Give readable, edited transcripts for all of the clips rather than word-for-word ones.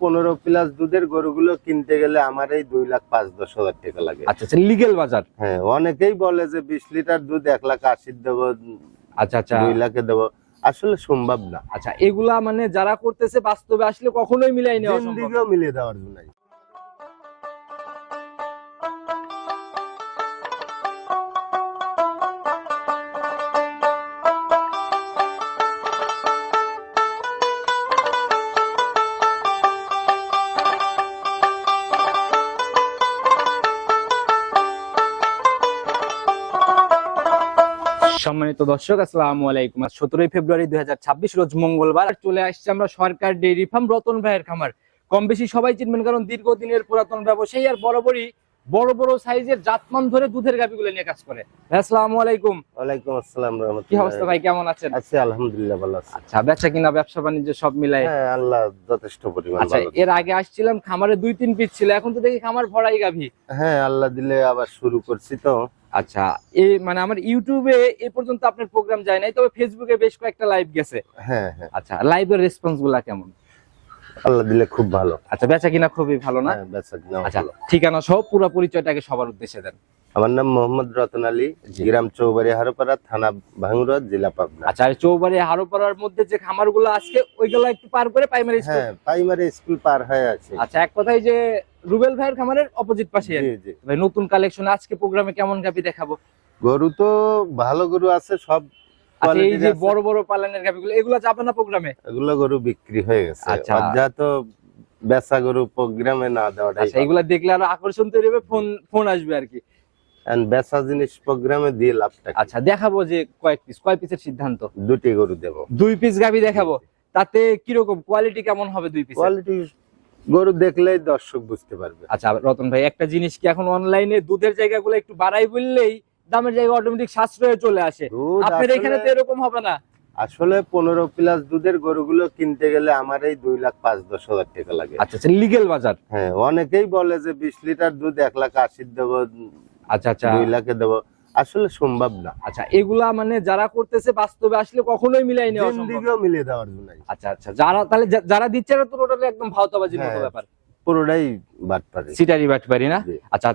15+ দুধের গরুগুলো কিনতে গেলে আমার এই 2,05,10,000 টাকা লাগে। আচ্ছা আচ্ছা, লিগেল বাজার। হ্যাঁ, অনেকেই বলে যে 20 লিটার দুধ 1,80,000 দেবো, আচ্ছা আচ্ছা 2 লাখে দেবো, আসলে সম্ভব না। আচ্ছা, এগুলা মানে যারা করতেছে বাস্তবে আসলে কখনোই মিলাই নেওয়া সম্ভব না। জিন্দিগিও মিলিয়ে দেওয়ার জন্য। সম্মানিত দর্শক, আসসালামু আলাইকুম। 17 ফেব্রুয়ারি 2026 রোজ মঙ্গলবার চলে আসছে আমরা সরকার ডেইরি ফার্ম রতন ভাইয়ের খামার। কম বেশি সবাই চিনবেন, কারণ দীর্ঘদিনের পুরাতন ব্যবসায়ী আর বরাবরই বড় বড় সাইজের জাতমান ধরে দুধের গাভীগুলো নিয়ে কাজ করে। আসসালামু আলাইকুম। ওয়ালাইকুম আসসালাম কি রাহমাতুল্লাহ। অবস্থা ভাই, কেমন আছেন? আছি আলহামদুলিল্লাহ, ভালো আছি। আচ্ছা, বেচা কিনা ব্যবসা বাণিজ্য সব মিলাই? হ্যাঁ, আল্লাহ যথেষ্ট পরিমাণ আচ্ছা, ভালো। এর আগে আসছিলাম খামারে 2-3 পিস ছিল, এখন তো দেখি খামার ভরাই গাভী। হ্যাঁ, আল্লাহ দিলে আবার শুরু করছি তো। আচ্ছা, এই মানে আমার ইউটিউবে এ পর্যন্ত আপনার প্রোগ্রাম যায় নাই, তবে ফেসবুকে বেশ কয়েকটা লাইভ গেছে। হ্যাঁ হ্যাঁ, আচ্ছা, লাইভের রেসপন্স গুলা কেমন? আল্লাহ দিলে খুব ভালো। আচ্ছা, বেচা কিনা খুবই ভালো না? হ্যাঁ, বেচা কিনা আচ্ছা, ভালো। ঠিকানা সহ পুরো পরিচয়টাকে সবার উদ্দেশ্যে দেন। আমার নাম মোহাম্মদ রতন আলী, গ্রাম চৌবাড়ি হারোপাড়া, থানা ভাঙ্গুরা, জেলা পাবনা। আচ্ছা, আর চৌবাড়ি হারোপাড়ার মধ্যে যে খামারগুলো আজকে ওইগুলো একটু পার করে প্রাইমারি স্কুল। হ্যাঁ, প্রাইমারি স্কুল পার হয়ে আছে। আচ্ছা, এক কথায় যে রুবেল ভাইয়ের খামারের অপোজিট পাশে। জি জি। ভাই, নতুন কালেকশন আজকে প্রোগ্রামে কেমন গাভী দেখাবো? গরু তো ভালো গরু আছে, সব আচ্ছা, এই কোয়ালিটির যে আছে। বড় বড় পালানের গাভীগুলো, এগুলো যাবে না প্রোগ্রামে? এগুলো গরু বিক্রি হয়ে গেছে। আচ্ছা। যা তো বেচা গরু প্রোগ্রামে না দেওয়াটাই আচ্ছা, এগুলা দেখলে আরো আকর্ষণ তৈরি হবে, ফোন আসবে আর কি। ভালো। বেচা জিনিস প্রোগ্রামে দিয়ে লাভটা কি? আচ্ছা, দেখাবো যে কয় পিসের সিদ্ধান্ত? 2টি গরু দেবো। 2 পিস গাভী দেখাবো। তাতে কিরকম কোয়ালিটি কেমন হবে 2 পিসের? কোয়ালিটি গরু দেখলেই দর্শক বুঝতে পারবে। আচ্ছা রতন ভাই, একটা জিনিস কি, এখন অনলাইনে দুধের জায়গাগুলো একটু বাড়াই বললেই দামের জায়গা অটোমেটিক সাশ্রয়ে চলে আসে। দুধ আপনার আসলে- এখানে তো এরকম হবে না। আসলে 15+ দুধের গরুগুলো কিনতে গেলে আমার এই 2,05,10,000 টাকা লাগে। আচ্ছা আচ্ছা, লিগেল বাজার। হ্যাঁ, অনেকেই বলে যে 20 লিটার দুধ 1,80,000 দেবো, আচ্ছা আচ্ছা 2 লাখে দেবো, আসলে সম্ভব না। আচ্ছা, এগুলা মানে যারা করতেছে বাস্তবে আসলে কখনোই মিলাই নেওয়া সম্ভব না। জিন্দিগিও মিলিয়ে দেওয়ার জন্য। আচ্ছা আচ্ছা, যারা দিচ্ছে না তো টোটালি একদম ভাওতাবাজির মতো হ্যাঁ। ব্যাপার, পুরোটাই বাটপারি। সিটারি বাটপারি না? জি। আচ্ছা,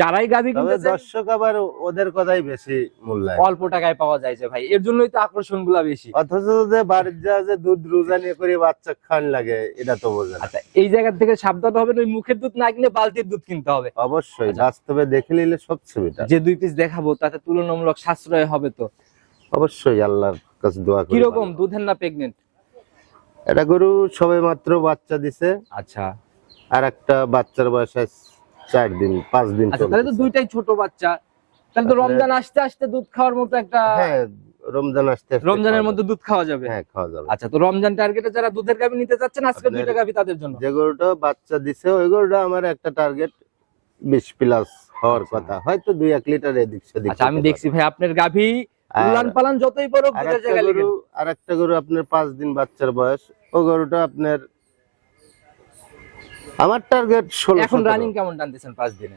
যারাই গাভী তবে কিনতেছে দর্শক আবার ওদের কথাই বেশি মূল্যায়ন। অল্প টাকায় পাওয়া যায় যে ভাই, এর জন্যই তো আকর্ষণ গুলা বেশি। অথচ যে বাড়ির যা যে দুধ রোজানি করে বাচ্চা খান লাগে, এটা তো বোঝে না। আচ্ছা, এই জায়গা থেকে সাবধান হবে, ওই মুখের দুধ না কিনে বালতির দুধ কিনতে হবে। অবশ্যই আচ্ছা। বাস্তবে দেখে নিলে সবচেয়ে বেটার। যে 2 পিস দেখাবো তাতে তুলনামূলক সাশ্রয় হবে তো। অবশ্যই আল্লাহর কাছে দোয়া করি। কিরকম ভালো। দুধের না প্রেগনেন্ট? এটা গরু সবে মাত্র বাচ্চা দিছে, আচ্ছা আর একটা বাচ্চার বয়স 4 দিন 5 দিন আচ্ছা, তাহলে তো চলতেছে। দুইটাই ছোট বাচ্চা, তাহলে তো আসলে- রমজান আসতে আসতে দুধ খাওয়ার মতো একটা, হ্যাঁ, রমজান আসতে আসতে রমজানের খাওয়া মধ্যে দুধ খাওয়া যাবে। যাবে। হ্যাঁ, খাওয়া যাবে। আচ্ছা, তো রমজান টার্গেটে যারা দুধের গাভী নিতে চাচ্ছেন আজকে আপনার- দুইটা গাভী তাদের জন্য। যে গরুটা বাচ্চা দিছে ওই গরুটা আমার একটা টার্গেট 20+ হওয়ার আচ্ছা। কথা, হয়তো 2-1 লিটার এদিক সেদিক। আচ্ছা, আমি দেখছি ভাই আপনার গাভী আর- উলান পালান যতই বড় দুধের জায়গা লেগে। আর একটা গরু আপনার 5 দিন বাচ্চার বয়স, ও গরুটা আপনার আমার টার্গেট 16। এখন রানিং কেমন টানতেছেন 5 দিনে?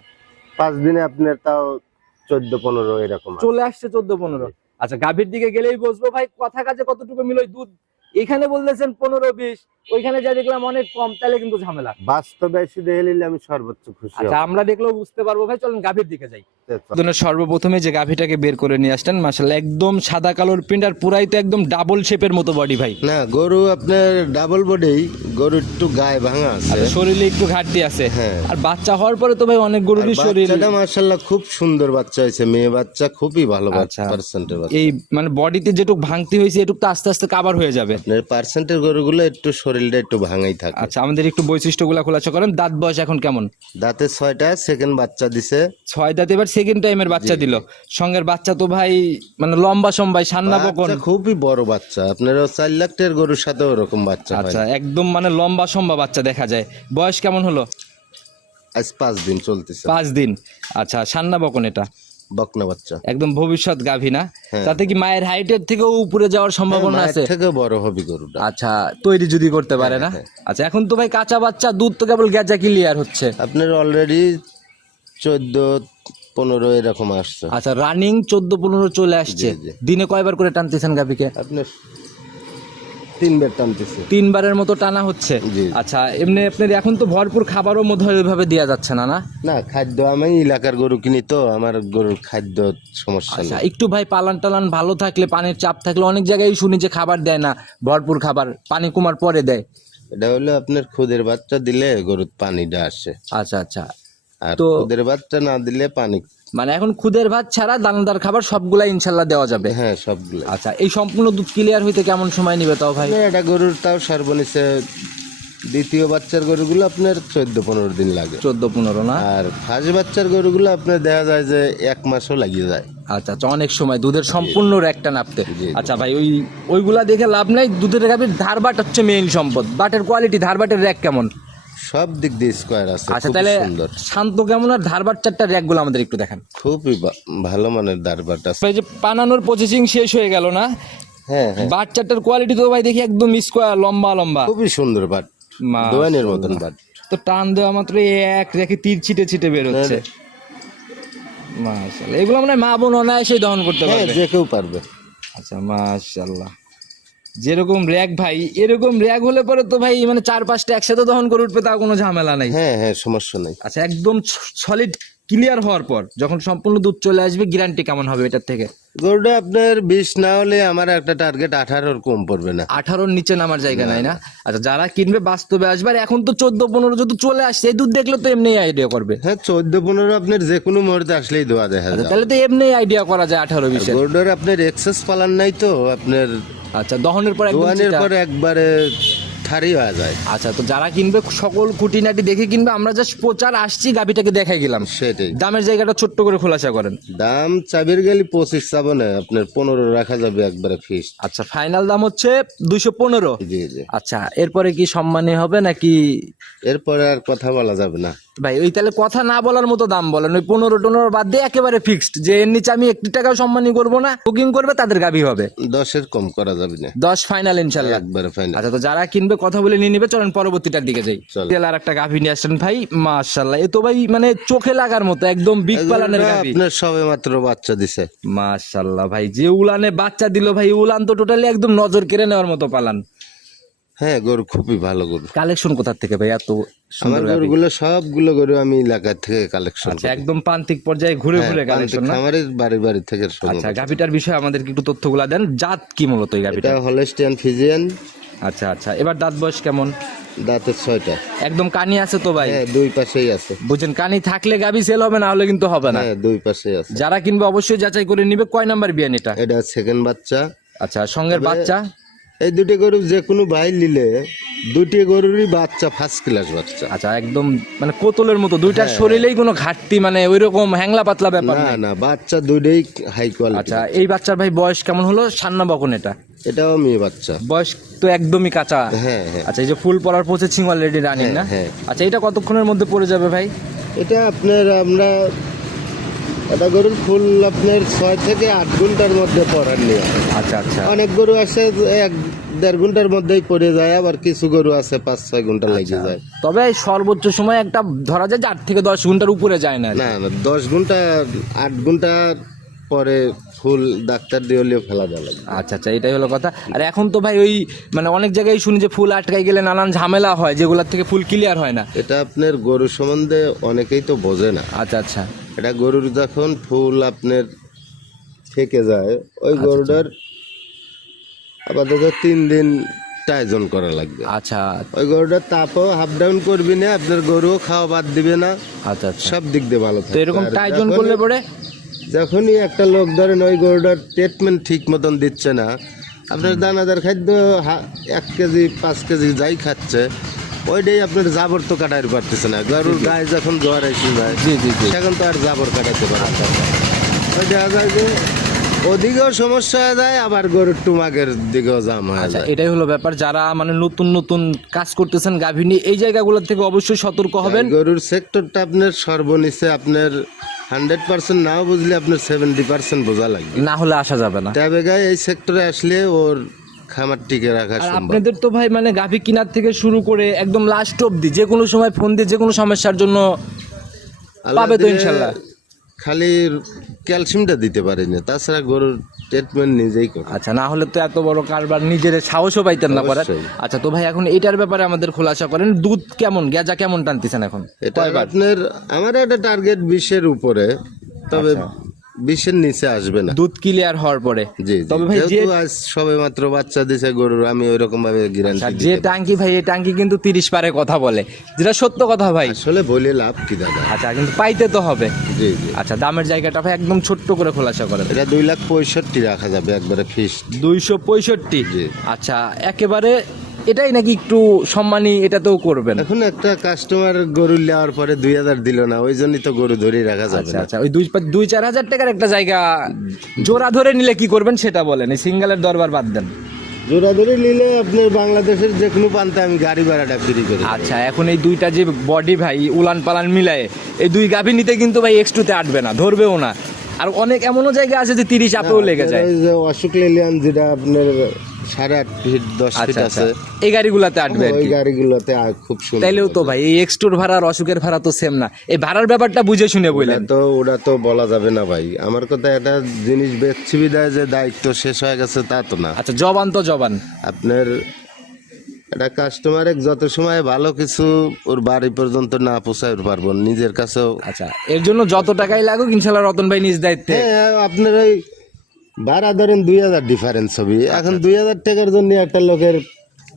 5 দিনে আপনার তাও 14-15 এরকম আছে। চলে আসছে 14-15। আচ্ছা, গাভীর দিকে গেলেই বুঝবো ভাই কথা কাজে কতটুকু মিল। দুধ এখানে বলতেছেন 15-20, ওইখানে যা দেখলাম অনেক কম, তাহলে কিন্তু ঝামেলা। বাস্তবে এসে দেখে নিলে আমি সর্বোচ্চ খুশি আচ্ছা, হব। আমরা দেখলেও বুঝতে পারবো ভাই, চলেন গাভীর দিকে যাই। সর্বপ্রথমে যে গাভীটাকে বের করে নিয়ে আসতেন, মাশাআল্লাহ একদম সাদা কালোর প্রিন্ট, আর পুরাই তো একদম ডাবল শেপের মতো বডি ভাই। না, গরু আপনার ডাবল বডি, গরু একটু গায়ে ভাঙা আছে, আচ্ছা, শরীরে একটু ঘাটতি আছে। হ্যাঁ। আর বাচ্চা হওয়ার পরে তো ভাই অনেক গরুরই শরীর, বাচ্চাটা মাশাআল্লাহ খুব সুন্দর বাচ্চা হয়েছে, মেয়ে বাচ্চা, খুবই ভালো আচ্ছা। পার্সেন্টের বাচ্চা। এই মানে বডিতে যেটুক ভাঙতি হয়েছে এটুক তো আস্তে আস্তে কাভার হয়ে যাবে। আপনার পার্সেন্টের গরুগুলো একটু শরীরটা একটু ভাঙাই থাকে। আচ্ছা, আমাদের একটু বৈশিষ্ট্যগুলো খোলাসা করেন। দাঁত বয়স এখন কেমন? দাঁতে 6টা, সেকেন্ড বাচ্চা দিছে। 6 দাঁত, এবার সেকেন্ড টাইমের বাচ্চা দিল। সঙ্গের বাচ্চা তো ভাই মানে লম্বা সম্বাই, সান্না বকন। বাচ্চা খুবই বড় বাচ্চা, আপনার 4 লাখ টাকার গরুর সাথে ওরকম বাচ্চা হয়। আচ্ছা, একদম মানে লম্বা সম্বা বাচ্চা দেখা যায়। বয়স কেমন হলো? আজ 5 দিন চলতেছে। 5 দিন। আচ্ছা, সান্না বকন এটা বকনা বাচ্চা, একদম ভবিষ্যৎ গাভী না? হ্যাঁ। তাতে কি মায়ের হাইটের থেকেও উপরে যাওয়ার সম্ভাবনা মায়ের আছে? থেকে বড় হবে গরুটা। আচ্ছা, তৈরি যদি করতে পারে না? হ্যাঁ। আচ্ছা, এখন তো ভাই কাঁচা বাচ্চা, দুধ তো কেবল গেজা ক্লিয়ার হচ্ছে। আপনার অলরেডি 14-15 এরকম আসছে। আচ্ছা, রানিং 14-15 চলে আসছে। জি, জি। দিনে কয়বার করে টানতেছেন গাভীকে? আপনার 3 বার টানতেছে। 3বারের মতো টানা হচ্ছে। জি। আচ্ছা, এমনি আপনার এখন তো ভরপুর খাবারও মধ্যে ওইভাবে দেওয়া যাচ্ছে না, না? না, খাদ্য আমি এলাকার গরু কিনি তো, আমার গরুর খাদ্য সমস্যা আচ্ছা, নেই। একটু ভাই পালান টালান ভালো থাকলে, পানির চাপ থাকলে অনেক জায়গায় শুনি যে খাবার দেয় না, ভরপুর খাবার পানি কমার পরে দেয়। এটা হলো আপনার খুদের বাচ্চা দিলে গরুর পানিটা আসে, আচ্ছা আচ্ছা, আর তো খুদের বাচ্চা না দিলে পানি। মানে এখন খুদের ভাত ছাড়া দানাদার খাবার সবগুলা ইনশাল্লাহ দেওয়া যাবে। হ্যাঁ, সবগুলো। আচ্ছা, এই সম্পূর্ণ দুধ ক্লিয়ার হইতে কেমন সময় নিবে তাও ভাই? এটা গরুর তাও সর্বনিচে দ্বিতীয় বাচ্চার গরুগুলো আপনার 14-15 দিন লাগে, 14-15 না? আর ফার্স্ট বাচ্চার গরুগুলো আপনার দেখা যায় যে 1 মাসও লাগিয়ে যায়। আচ্ছা আচ্ছা, অনেক সময় দুধের সম্পূর্ণ র্যাকটা নাপতে। জি। আচ্ছা ভাই, ওইগুলা দেখে লাভ নাই, দুধের গাভীর ধারবাট হচ্ছে মেইন সম্পদ। বাটের কোয়ালিটি, ধারবাটের র্যাক কেমন? সব দিক দিয়ে স্কোয়ার আছে, আচ্ছা, খুব তাহলে সুন্দর। শান্ত কেমন আর ধারবাট চারটা র্যাকগুলো আমাদের একটু দেখান। খুবই ভালো মানের দারবাট আছে। ভাই, যে পানানোর প্রসেসিং শেষ হয়ে গেল না? হ্যাঁ হ্যাঁ, বাট চারটার কোয়ালিটি তো ভাই দেখি একদম স্কোয়ার, লম্বা লম্বা, খুবই সুন্দর বাট, মাশাআল্লাহ। দোয়ানের মতন বাট। তো টান দেওয়া মাত্র এক রেখে তীর ছিটে ছিটে বের হচ্ছে। মাশাআল্লাহ, এগুলো মানে মা বোন অনায়াসেই দহন করতে হ্যাঁ, পারবে। যে কেউ পারবে। আচ্ছা, মাশাআল্লাহ। যেরকম র্যাক ভাই, এরকম র্যাক হলে পরে তো ভাই মানে 4-5টা একসাথে দহন করে উঠবে, তাও কোনো ঝামেলা নাই। হ্যাঁ হ্যাঁ, সমস্যা নাই। আচ্ছা, একদম সলিড ক্লিয়ার হওয়ার পর যখন সম্পূর্ণ দুধ চলে আসবে, গ্যারান্টি কেমন হবে এটার থেকে? গরুটা আপনার 20 না হলে আমার একটা টার্গেট 18-র কম পড়বে না। 18-র নিচে নামার জায়গা নাই না? আচ্ছা, যারা কিনবে বাস্তবে আসবে। আর এখন তো 14-15 যদি চলে আসছে, এই দুধ দেখলে তো এমনি আইডিয়া করবে। হ্যাঁ, 14-15 আপনার যে কোনো মুহূর্তে আসলেই দোয়া দেখা আচ্ছা, যায়। তাহলে তো এমনি আইডিয়া করা যায় 18-20-এর। গরুটার আপনার এক্সেস পালান নাই তো আপনার, আচ্ছা, দহনের পর একদম দোয়ানের চিটা। পর একবারে থারি হয়ে যায়। আচ্ছা, তো যারা কিনবে সকল খুঁটিনাটি দেখে কিনবে। আমরা জাস্ট প্রচার আসছি, গাবিটাকে দেখাই গেলাম। সেটাই। দামের জায়গাটা ছোট্ট করে খোলাসা করেন। দাম চাবির গেলে 25 চাবো না, আপনার 15 রাখা যাবে একবারে ফিক্সড। আচ্ছা, ফাইনাল দাম হচ্ছে 215। জি জি। আচ্ছা, এরপরে কি সম্মানী হবে নাকি? এরপরে আর কথা বলা যাবে না ভাই, ওই তাহলে কথা না বলার মতো দাম বলেন। ওই 15-15 বাদ দিয়ে একেবারে ফিক্সড, যে এর নিচে আমি 1 টাকাও সম্মানী করবো না। বুকিং করবে তাদের গাভী হবে। 10-এর কম করা যাবে না, 10 ফাইনাল ইনশাল্লাহ। একবারে ফাইনাল। আচ্ছা, তো যারা কিনবে কথা বলে নিয়ে নিবে। চলেন পরবর্তীটার দিকে যাই। চল। আর একটা গাভী নিয়ে আসছেন ভাই, মাশাআল্লাহ। এ তো ভাই মানে চোখে লাগার মতো একদম বিগ পালানের গাভী। আপনার সবে মাত্র বাচ্চা দিছে। মাশাআল্লাহ ভাই, যে উলানে বাচ্চা দিল ভাই, উলান তো টোটালি একদম নজর কেড়ে নেওয়ার মতো পালান। হ্যাঁ, গরু খুবই ভালো গরু। কালেকশন কোথা থেকে ভাই এত আমার সুন্দর গাভী? গরুগুলো সবগুলো গরু আমি এলাকা থেকে কালেকশন আচ্ছা, একদম প্রান্তিক পর্যায়ে ঘুরে ঘুরে কালেকশন না? খামারের বাড়ি বাড়ি থেকে আচ্ছা, গাভীটার বিষয়ে আমাদেরকে একটু তথ্যগুলা দেন। জাত কি মূলত এই গাভীটা? এটা হলস্টিয়ান ফিজিয়ান। আচ্ছা আচ্ছা, এবার দাঁত বয়স কেমন? দাঁতের 6টা। একদম কানি আছে তো ভাই? হ্যাঁ, 2 পাশেই আছে। বুঝেন, কানি থাকলে গাভী সেল হবে, না হলে কিন্তু হবে না। হ্যাঁ, 2 পাশেই আছে। যারা কিনবে অবশ্যই যাচাই করে নিবে। কয় নাম্বার বিয়ান এটা? এটা সেকেন্ড বাচ্চা। আচ্ছা, সঙ্গের বাচ্চা? এই দুটি গরু যে কোনো ভাই নিলে দুটি গরুরই বাচ্চা ফার্স্ট ক্লাস বাচ্চা। আচ্ছা, একদম মানে কোতলের মতো, দুইটার শরীরেই কোনো ঘাটতি মানে ওইরকম হ্যাংলা পাতলা ব্যাপার না নাই। না, বাচ্চা দুইটাই হাই কোয়ালিটি। আচ্ছা, এই বাচ্চার ভাই বয়স কেমন হলো? সান্না বকন এটা? এটাও মেয়ে বাচ্চা। বয়স তো একদমই কাঁচা। হ্যাঁ হ্যাঁ। আচ্ছা, এই যে ফুল পড়ার প্রসেসিং অলরেডি রানিং না? হ্যাঁ। আচ্ছা, এটা কতক্ষণের মধ্যে পড়ে যাবে ভাই? এটা আপনার আমরা এটা গরুর ফুল আপনার 6 থেকে 8 ঘন্টার মধ্যে পড়ার নিয়ে। আচ্ছা আচ্ছা, অনেক গরু আছে 1-1.5 ঘন্টার মধ্যেই পড়ে যায়, আবার কিছু গরু আছে 5-6 ঘন্টা লেগে যায়। তবে সর্বোচ্চ সময় একটা ধরা যায় যে 8 থেকে 10 ঘন্টার উপরে যায় না। না না, 10 ঘন্টা 8 ঘন্টার পরে ফুল ডাক্তার দিয়ে হলেও ফেলা যায় লাগে। আচ্ছা আচ্ছা, এটাই হলো কথা। আর এখন তো ভাই ওই মানে অনেক জায়গায় শুনি যে ফুল আটকাই গেলে নানান ঝামেলা হয়, যেগুলোর থেকে ফুল ক্লিয়ার হয় না। এটা আপনার গরু সম্বন্ধে অনেকেই তো বোঝে না। আচ্ছা আচ্ছা, এটা গরুর যখন ফুল আপনার থেকে যায়, ওই গরুটার আপাতত 3 দিন টাইজন করা লাগবে। আচ্ছা ওই গরুটার তাপও হাফ ডাউন করবি না, আপনার গরুও খাওয়া বাদ দিবে না, আচ্ছা আচ্ছা। সব দিক দিয়ে ভালো তো থাকবে। এরকম আর টাইজন করলে পরে যখনই একটা লোক ধরেন ওই গরুটার ট্রিটমেন্ট ঠিক মতন দিচ্ছে না, আপনার দানাদার খাদ্য 1 কেজি 5 কেজি যাই খাচ্ছে, ওইটাই আপনার জাবর তো কাটাতে পারতেছে না। গরুর গায়ে যখন জ্বর এসে যায়, জি জি জি, সেখন তো আর জাবর কাটাতে পারে না। ওই দেখা যায় যে ওদিকেও সমস্যা হয়ে যায়, আবার গরুর টুমাকের দিকেও জাম হয়ে আচ্ছা, যায়। এটাই হলো ব্যাপার। যারা মানে নতুন নতুন কাজ করতেছেন গাভী নিয়ে, এই জায়গাগুলো থেকে অবশ্যই সতর্ক হবেন। গরুর সেক্টরটা আপনার সর্বনিচে আপনার 100% নাও বুঝলে আপনার 70% বোঝা লাগবে, না হলে আসা যাবে না। তবে গায়ে এই সেক্টরে আসলে ওর খামার টিকে রাখা আর সম্ভব। আপনাদের তো ভাই মানে গাভী কেনার থেকে শুরু করে একদম লাস্ট অবধি যে কোনো সময় ফোন দিয়ে যে কোনো সমস্যার জন্য আল্লাহ পাবে তো দিলে ইনশাল্লাহ। খালি ক্যালসিয়ামটা দিতে পারি না, তাছাড়া গরুর ট্রিটমেন্ট নিজেই করি। আচ্ছা, না হলে তো এত বড় কারবার নিজের সাহসও পাইতেন না করার। অবশ্যই। আচ্ছা, তো ভাই এখন এটার ব্যাপারে আমাদের খোলাসা করেন, দুধ কেমন, গেজা কেমন টানতেছেন এখন? এটা কয়বার? আপনার আমার একটা টার্গেট 20-এর উপরে, তবে 20-এর নিচে আসবে না। দুধ ক্লিয়ার হওয়ার পরে। জি তবে ভাই যে যেহেতু আজ সবে মাত্র বাচ্চা দিছে গরুর, আমি ওই রকম ভাবে আচ্ছা, গ্যারান্টি যে টাঙ্কি ভাই, এই টাঙ্কি কিন্তু 30 পারে কথা বলে, যেটা সত্য কথা ভাই। আসলে বলে লাভ কি দাদা। আচ্ছা, কিন্তু পাইতে তো হবে। জি জি, আচ্ছা, দামের জায়গাটা ভাই একদম ছোট্ট করে খোলাসা করেন। এটা 2,65,000 রাখা যাবে একবারে ফিক্সড। 265। জি। আচ্ছা, একেবারে এটাই নাকি একটু সম্মানী এটাতেও করবেন? এখন একটা কাস্টমার গরু নেওয়ার পরে 2,000 দিল না, ওই জন্যই তো গরু ধরে রাখা যাবে আচ্ছা না। আচ্ছা, ওই 2-4 হাজার টাকার একটা জায়গা জোড়া ধরে নিলে কি করবেন সেটা বলেন, এই সিঙ্গেলের দরবার বাদ দেন। জোড়া ধরে নিলে আপনার বাংলাদেশের যে কোনো প্রান্তে আমি গাড়ি ভাড়াটা ফ্রি করে দেব। আচ্ছা, এখন এই দুইটা যে বডি ভাই উলান পালান মিলায়ে এই দুই গাভী নিতে কিন্তু ভাই X2-তে আটবে না, ধরবেও না। আর অনেক এমনও জায়গা আছে যে 30 আপেও লেগে যায়। ওই যে অশোক লেলিয়ান যেটা আপনার 8.5 ফিট 10 ফিট আচ্ছা আচ্ছা, আছে, এই গাড়িগুলাতে আটবে আর ওই কি। গাড়িগুলোতে খুব সুন্দর। তাইলেও তো ভাই এই X2-র ভাড়া আর অশোকের ভাড়া তো সেম না, এই ভাড়ার ব্যাপারটা বুঝে শুনে বললেন। ওটা তো বলা যাবে না ভাই। আমার কথা, একটা জিনিস বেচছি বিদায় যে দায়িত্ব শেষ হয়ে গেছে তা তো না। আচ্ছা, জবান তো জবান। আপনার একটা কাস্টমারে যত সময় ভালো কিছু ওর বাড়ি পর্যন্ত না পৌঁছাতে পারবো, নিজের কাছেও। আচ্ছা, এর জন্য যত টাকাই লাগুক ইনশাল্লাহ রতন ভাই নিজ দায়িত্বে। হ্যাঁ, আপনার ওই ভাড়া ধরেন 2,000 ডিফারেন্স হবে। এখন 2,000 টাকার জন্য একটা লোকের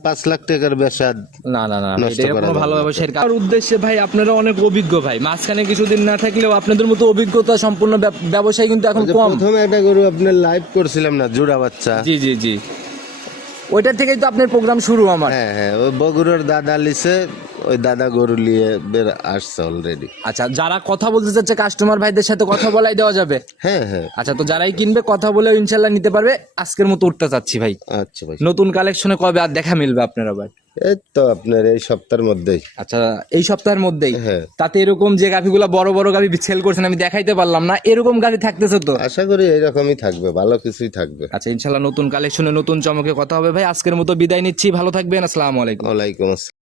5 লাখ টাকার ব্যবসা। না না না, নষ্ট এটা করা কোনো যাবে ভালো না। ব্যবসায়ের কাজ। আর উদ্দেশ্যে ভাই আপনারা অনেক অভিজ্ঞ ভাই, মাঝখানে কিছুদিন না থাকলেও আপনাদের মতো অভিজ্ঞতা সম্পূর্ণ ব্যবসায়ী কিন্তু এখন যে কম। প্রথমে একটা গরু আপনার লাইভ করছিলাম না, জোড়া বাচ্চা। জি জি জি, ওইটার থেকেই তো আপনার প্রোগ্রাম শুরু আমার। হ্যাঁ হ্যাঁ, ওই বগুড়ার দাদা লিছে, ওই দাদা গরু নিয়ে বের আসছে অলরেডি। আচ্ছা, যারা কথা বলতে চাচ্ছে কাস্টমার ভাইদের সাথে কথা বলাই দেওয়া যাবে? হ্যাঁ হ্যাঁ, আচ্ছা, তো যারাই কিনবে কথা বলে ইনশাল্লাহ নিতে পারবে। আজকের মতো উঠতে চাচ্ছি ভাই, আচ্ছা ভাই। নতুন কালেকশনে কবে আর দেখা মিলবে আপনার আবার? এই তো আপনার এই সপ্তাহের মধ্যেই। আচ্ছা, এই সপ্তাহের মধ্যেই? হ্যাঁ। তাতে এরকম যে গাভিগুলা বড় বড় গাভি সেল করছেন আমি দেখাইতে পারলাম না, এরকম গাভি থাকতেছে তো? আশা করি এইরকমই থাকবে, ভালো কিছুই থাকবে। আচ্ছা, ইনশাল্লাহ নতুন কালেকশনে নতুন চমকে কথা হবে ভাই। আজকের মতো বিদায় নিচ্ছি, ভালো থাকবেন, আসসালামু আলাইকুম। ওয়ালাইকুম আসসালাম।